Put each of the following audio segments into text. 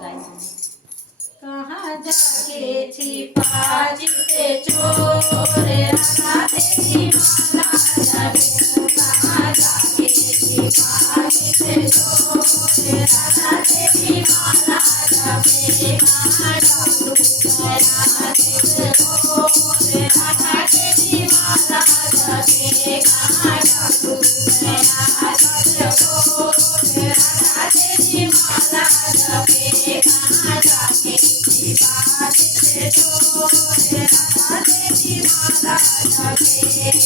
कहाँ जाके छिपा जिते चोर राधा तेरी माला जपे। कहाँ जाके छिपा जिते चोर राधा तेरी माला जपे। कहाँ जादू गया जिते चोर राधा तेरी माला जपे। कहाँ जादू गया जिते चोर राधा तेरी माला जपे। कहाँ जाके छिपा जिते चोर राधा तेरी माला जपे।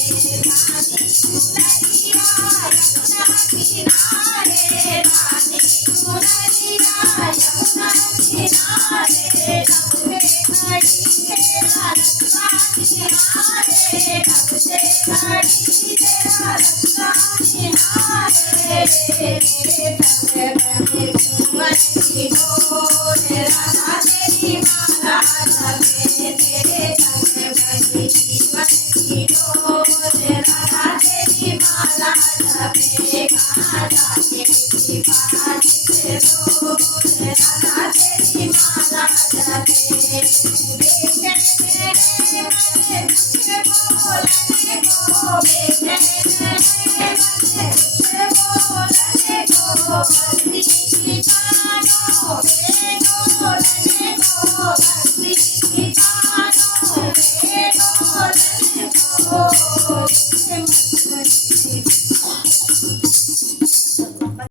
रानी सुनरिया यमुना किनारे, रानी सुनरिया यमुना किनारे, कब से खड़ी तेरा रस्ता निहारे। कब से खड़ी तेरा रस्ता निहारे। तेरे संग बने घूमन की डोर राधा तेरी माला जपे। तेरे संग बने जीवन की डोर राधा तेरी माला जपे। कहाँ जाके छिपा जिते चोर राधा तेरी माला जपे। बेचैन मेरे मन तुझे बोलने को, बेचैन